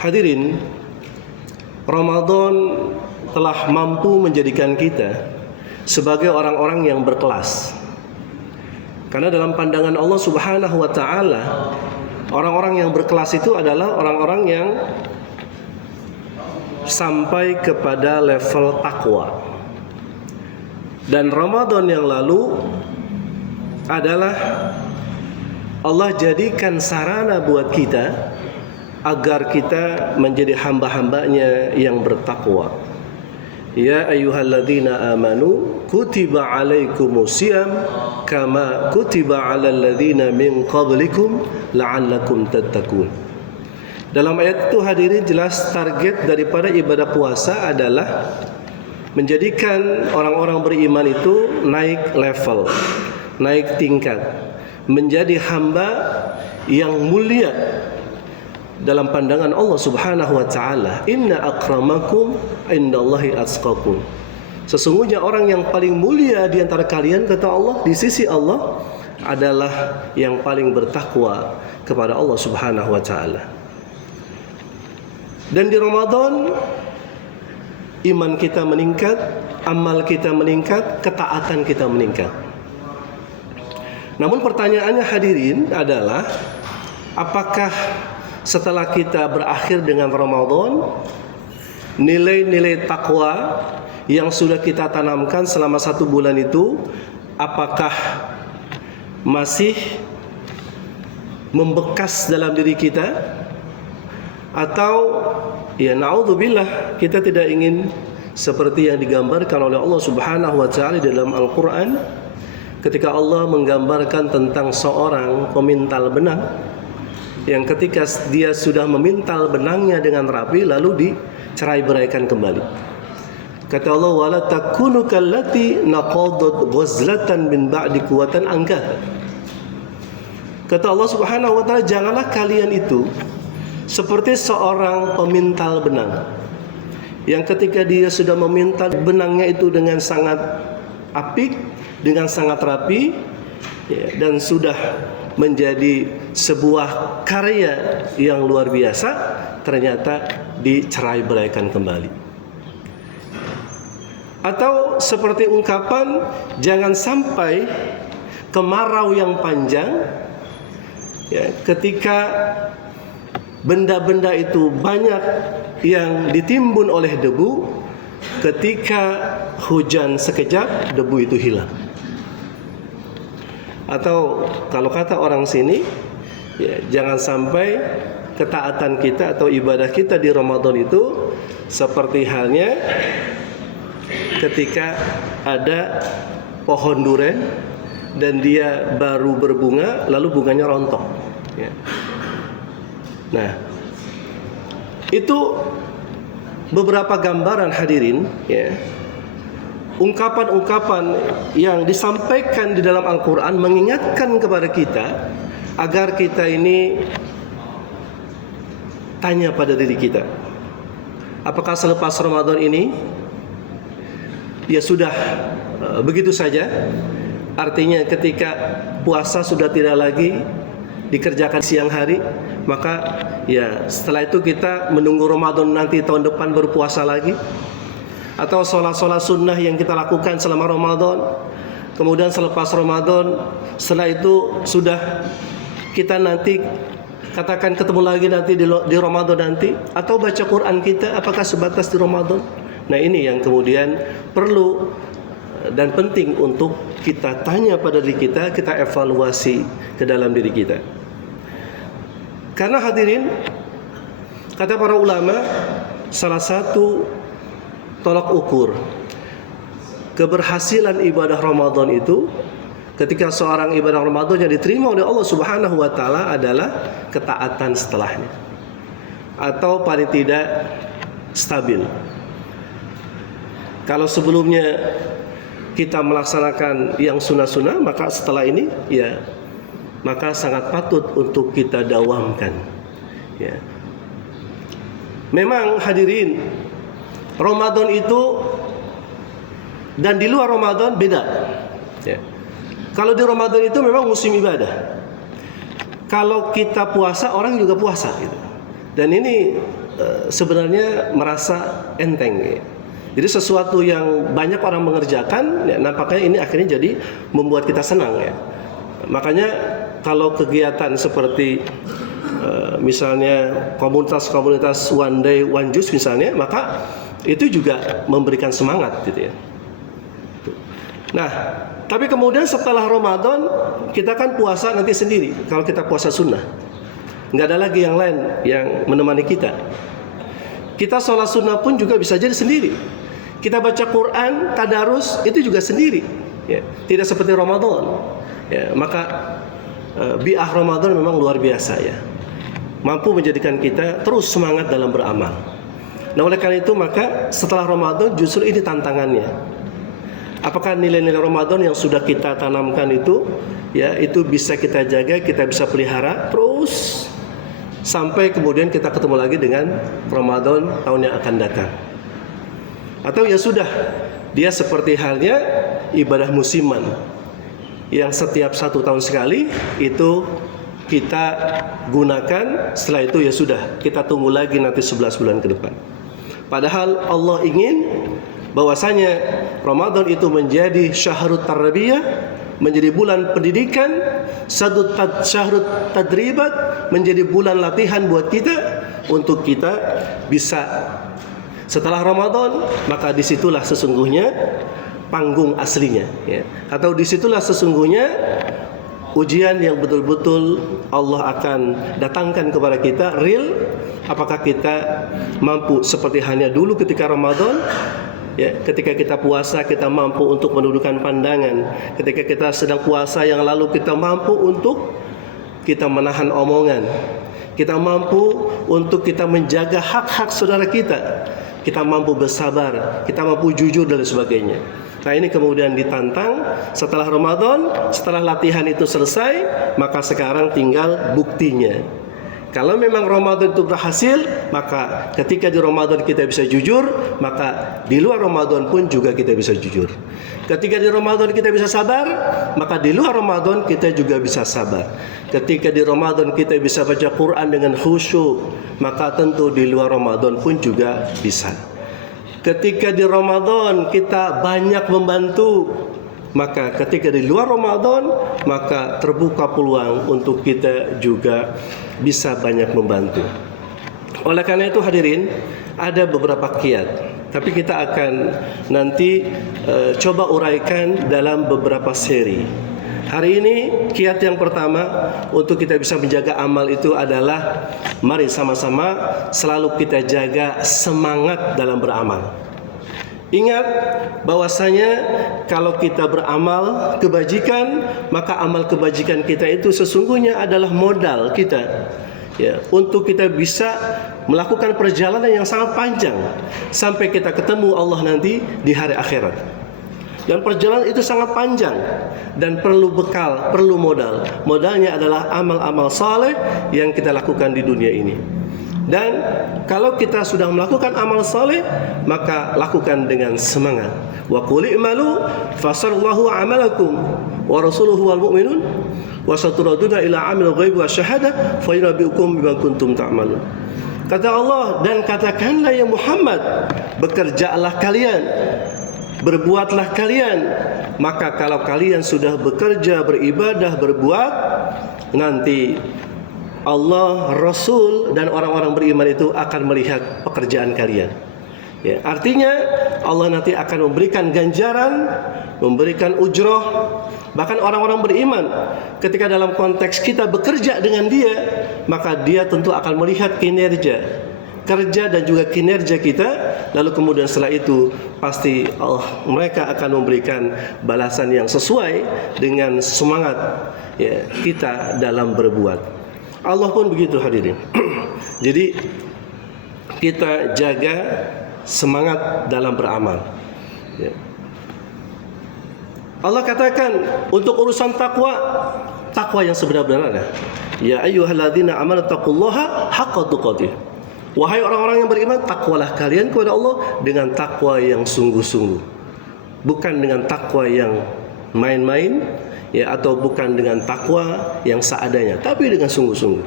Hadirin, Ramadan telah mampu menjadikan kita sebagai orang-orang yang berkelas. Karena dalam pandangan Allah Subhanahu wa taala, orang-orang yang berkelas itu adalah orang-orang yang sampai kepada level takwa. Dan Ramadan yang lalu adalah Allah jadikan sarana buat kita agar kita menjadi hamba-hambanya yang bertakwa. Ya ayyuhalladzina amanu kutiba alaikumusiyam kama kutiba alal ladzina min qablikum la'allakum tattaqun. Dalam ayat itu hadirin jelas target daripada ibadah puasa adalah menjadikan orang-orang beriman itu naik level, naik tingkat, menjadi hamba yang mulia dalam pandangan Allah Subhanahu wa taala. Inna akramakum indallahi atqakum. Sesungguhnya orang yang paling mulia di antara kalian, kata Allah, di sisi Allah adalah yang paling bertakwa kepada Allah Subhanahu wa taala. Dan di Ramadan iman kita meningkat, amal kita meningkat, ketaatan kita meningkat. Namun pertanyaannya hadirin adalah, apakah setelah kita berakhir dengan Ramadan, nilai-nilai takwa yang sudah kita tanamkan selama 1 bulan itu, apakah masih membekas dalam diri kita? Atau ya naudzubillah, kita tidak ingin seperti yang digambarkan oleh Allah Subhanahu wa taala dalam Al-Qur'an ketika Allah menggambarkan tentang seorang pemintal benang yang ketika dia sudah memintal benangnya dengan rapi lalu dicerai-beraikan kembali. Kata Allah, wala takunu kallati naqadat ghazlatan min ba'di quwwatan angkatha. Kata Allah Subhanahu wa taala, janganlah kalian itu seperti seorang pemintal benang yang ketika dia sudah memintal benangnya itu dengan sangat apik, dengan sangat rapi, ya, dan sudah menjadi sebuah karya yang luar biasa, ternyata dicerai-beraikan kembali. Atau seperti ungkapan, jangan sampai kemarau yang panjang, ya, ketika benda-benda itu banyak yang ditimbun oleh debu, ketika hujan sekejap debu itu hilang. Atau kalau kata orang sini, ya, jangan sampai ketaatan kita atau ibadah kita di Ramadan itu seperti halnya ketika ada pohon duren dan dia baru berbunga lalu bunganya rontok, ya. Nah, itu beberapa gambaran hadirin, ya, ungkapan-ungkapan yang disampaikan di dalam Al-Quran mengingatkan kepada kita agar kita ini tanya pada diri kita, apakah selepas Ramadan ini ya sudah begitu saja? Artinya ketika puasa sudah tidak lagi dikerjakan siang hari, maka ya setelah itu kita menunggu Ramadan nanti tahun depan berpuasa lagi? Atau sholat-sholat sunnah yang kita lakukan selama Ramadan, kemudian selepas Ramadan, setelah itu sudah kita nanti katakan ketemu lagi nanti di Ramadan nanti? Atau baca Quran kita apakah sebatas di Ramadan? Nah, ini yang kemudian perlu dan penting untuk kita tanya pada diri kita, kita evaluasi ke dalam diri kita. Karena hadirin, kata para ulama, salah satu tolak ukur keberhasilan ibadah Ramadan itu, ketika seorang ibadah Ramadan yang diterima oleh Allah Subhanahu wa taala adalah ketaatan setelahnya, atau paling tidak stabil. Kalau sebelumnya kita melaksanakan yang sunnah-sunnah, maka setelah ini ya maka sangat patut untuk kita dawamkan, ya. Memang hadirin, Ramadan itu dan di luar Ramadan beda, ya. Kalau di Ramadan itu memang musim ibadah. Kalau kita puasa, orang juga puasa gitu. Dan ini sebenarnya merasa enteng ya. Jadi sesuatu yang banyak orang mengerjakan ya, nampaknya ini akhirnya jadi membuat kita senang ya. Makanya kalau kegiatan seperti misalnya komunitas-komunitas one day one juice misalnya, maka itu juga memberikan semangat gitu ya. Nah, tapi kemudian setelah Ramadan kita kan puasa nanti sendiri. Kalau kita puasa sunnah, nggak ada lagi yang lain yang menemani kita. Kita sholat sunnah pun juga bisa jadi sendiri. Kita baca Quran, tadarus itu juga sendiri. Ya, tidak seperti Ramadan. Ya, maka bi'ah Ramadan memang luar biasa ya. Mampu menjadikan kita terus semangat dalam beramal. Nah, oleh karena itu maka setelah Ramadan justru ini tantangannya. Apakah nilai-nilai Ramadan yang sudah kita tanamkan itu ya itu bisa kita jaga, kita bisa pelihara terus sampai kemudian kita ketemu lagi dengan Ramadan tahun yang akan datang. Atau ya sudah, dia seperti halnya ibadah musiman yang setiap 1 tahun sekali itu kita gunakan, setelah itu ya sudah, kita tunggu lagi nanti 11 bulan ke depan. Padahal Allah ingin bahwasanya Ramadan itu menjadi syahrut tarbiyah, menjadi bulan pendidikan, syahrut tadribat, menjadi bulan latihan buat kita untuk kita bisa setelah Ramadan, maka disitulah sesungguhnya panggung aslinya ya. Atau disitulah sesungguhnya ujian yang betul-betul Allah akan datangkan kepada kita real. Apakah kita mampu seperti hanya dulu ketika Ramadan ya, ketika kita puasa kita mampu untuk menundukkan pandangan, ketika kita sedang puasa yang lalu kita mampu untuk kita menahan omongan, kita mampu untuk kita menjaga hak-hak saudara kita mampu bersabar, kita mampu jujur dan sebagainya. Nah, ini kemudian ditantang setelah Ramadan, setelah latihan itu selesai, maka sekarang tinggal buktinya. Kalau memang Ramadan itu berhasil, maka ketika di Ramadan kita bisa jujur, maka di luar Ramadan pun juga kita bisa jujur. Ketika di Ramadan kita bisa sabar, maka di luar Ramadan kita juga bisa sabar. Ketika di Ramadan kita bisa baca Quran dengan khusyuk, maka tentu di luar Ramadan pun juga bisa. Ketika di Ramadan kita banyak membantu, maka ketika di luar Ramadan maka terbuka peluang untuk kita juga bisa banyak membantu. Oleh karena itu hadirin, ada beberapa kiat, tapi kita akan nanti coba uraikan dalam beberapa seri. Hari ini kiat yang pertama untuk kita bisa menjaga amal itu adalah mari sama-sama selalu kita jaga semangat dalam beramal. Ingat bahwasanya kalau kita beramal kebajikan, maka amal kebajikan kita itu sesungguhnya adalah modal kita ya, untuk kita bisa melakukan perjalanan yang sangat panjang sampai kita ketemu Allah nanti di hari akhirat. Dan perjalanan itu sangat panjang dan perlu bekal, perlu modal. Modalnya adalah amal-amal saleh yang kita lakukan di dunia ini. Dan kalau kita sudah melakukan amal saleh, maka lakukan dengan semangat. Wa qul i'malu fasallallahu amalakum wa rasuluhu wal mu'minun wa saturaduna ila 'amil ghaib wa syahadah fa yunabbiukum bima kuntum ta'malun. Kata Allah, dan katakanlah ya Muhammad, bekerjalah kalian, berbuatlah kalian, maka kalau kalian sudah bekerja, beribadah, berbuat, nanti Allah, Rasul, dan orang-orang beriman itu akan melihat pekerjaan kalian ya, artinya Allah nanti akan memberikan ganjaran, memberikan ujroh. Bahkan orang-orang beriman ketika dalam konteks kita bekerja dengan dia, maka dia tentu akan melihat kinerja kerja dan juga kinerja kita. Lalu kemudian setelah itu pasti mereka akan memberikan balasan yang sesuai dengan semangat ya, kita dalam berbuat. Allah pun begitu hadirin. Jadi kita jaga semangat dalam beramal ya. Allah katakan untuk urusan takwa yang sebenar-benarnya, ya ayyuhalladzina amanu taqullaha haqqa tuqatih. Wahai orang-orang yang beriman, takwalah kalian kepada Allah dengan takwa yang sungguh-sungguh, bukan dengan takwa yang main-main ya, atau bukan dengan takwa yang seadanya, tapi dengan sungguh-sungguh.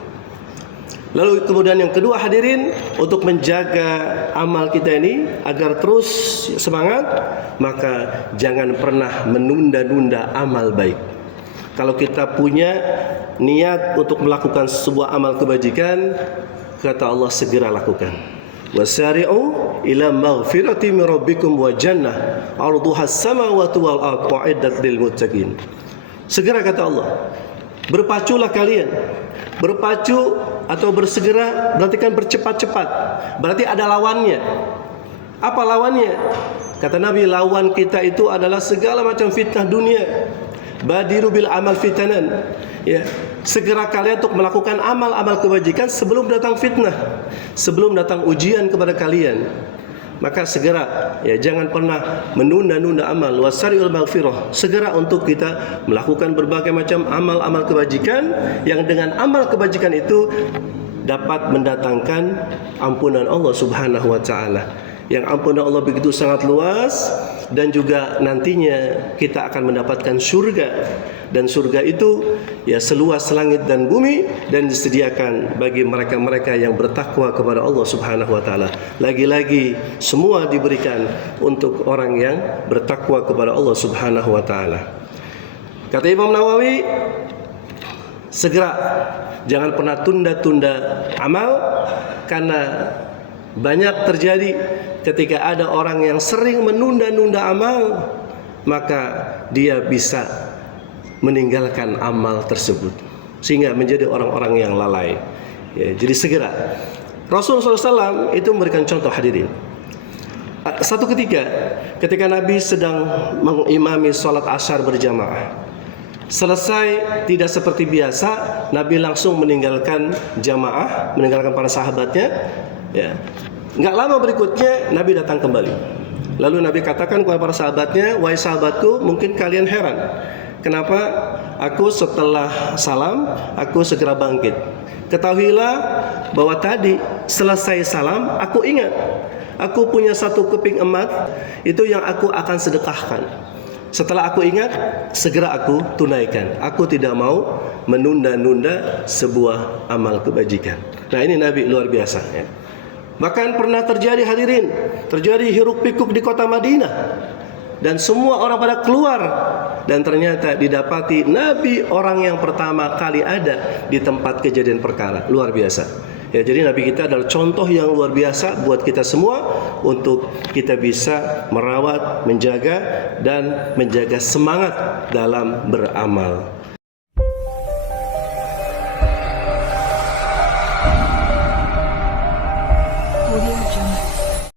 Lalu kemudian yang kedua hadirin, untuk menjaga amal kita ini agar terus semangat, maka jangan pernah menunda-nunda amal baik. Kalau kita punya niat untuk melakukan sebuah amal kebajikan, kata Allah, segera lakukan. Wasari'u ila maghfirati min rabbikum wa jannah 'arduha as-samawati wal ardu u'iddat lil muttaqin. Segera kata Allah, berpaculah kalian. Berpacu atau bersegera berarti kan bercepat-cepat. Berarti ada lawannya. Apa lawannya? Kata Nabi, lawan kita itu adalah segala macam fitnah dunia. Badiru bil amal fitanan. Ya, segera kalian untuk melakukan amal-amal kebajikan sebelum datang fitnah, sebelum datang ujian kepada kalian. Maka segera, ya, jangan pernah menunda-nunda amal. Wasari'ul maghfirah, segera untuk kita melakukan berbagai macam amal-amal kebajikan yang dengan amal kebajikan itu dapat mendatangkan ampunan Allah Subhanahu wa taala. Yang ampunan Allah begitu sangat luas, dan juga nantinya kita akan mendapatkan surga, dan surga itu ya seluas langit dan bumi, dan disediakan bagi mereka-mereka yang bertakwa kepada Allah Subhanahu wa taala. Lagi-lagi semua diberikan untuk orang yang bertakwa kepada Allah Subhanahu wa taala. Kata Imam Nawawi, segera, jangan pernah tunda-tunda amal, karena banyak terjadi ketika ada orang yang sering menunda-nunda amal, maka dia bisa meninggalkan amal tersebut sehingga menjadi orang-orang yang lalai. Ya, jadi segera. Rasulullah SAW itu memberikan contoh hadirin. Satu ketika Nabi sedang mengimami sholat asyar berjamaah, selesai tidak seperti biasa, Nabi langsung meninggalkan jamaah, meninggalkan para sahabatnya. Ya, nggak lama berikutnya Nabi datang kembali. Lalu Nabi katakan kepada para sahabatnya, wahai sahabatku, mungkin kalian heran, kenapa aku setelah salam aku segera bangkit. Ketahuilah bahwa tadi selesai salam aku ingat, aku punya satu keping emas itu yang aku akan sedekahkan. Setelah aku ingat, segera aku tunaikan. Aku tidak mau menunda-nunda sebuah amal kebajikan. Nah, ini Nabi luar biasa, ya. Bahkan pernah terjadi hadirin, terjadi hiruk pikuk di kota Madinah, dan semua orang pada keluar, dan ternyata didapati Nabi orang yang pertama kali ada di tempat kejadian perkara. Luar biasa, ya. Jadi Nabi kita adalah contoh yang luar biasa buat kita semua, untuk kita bisa merawat, menjaga, dan menjaga semangat dalam beramal.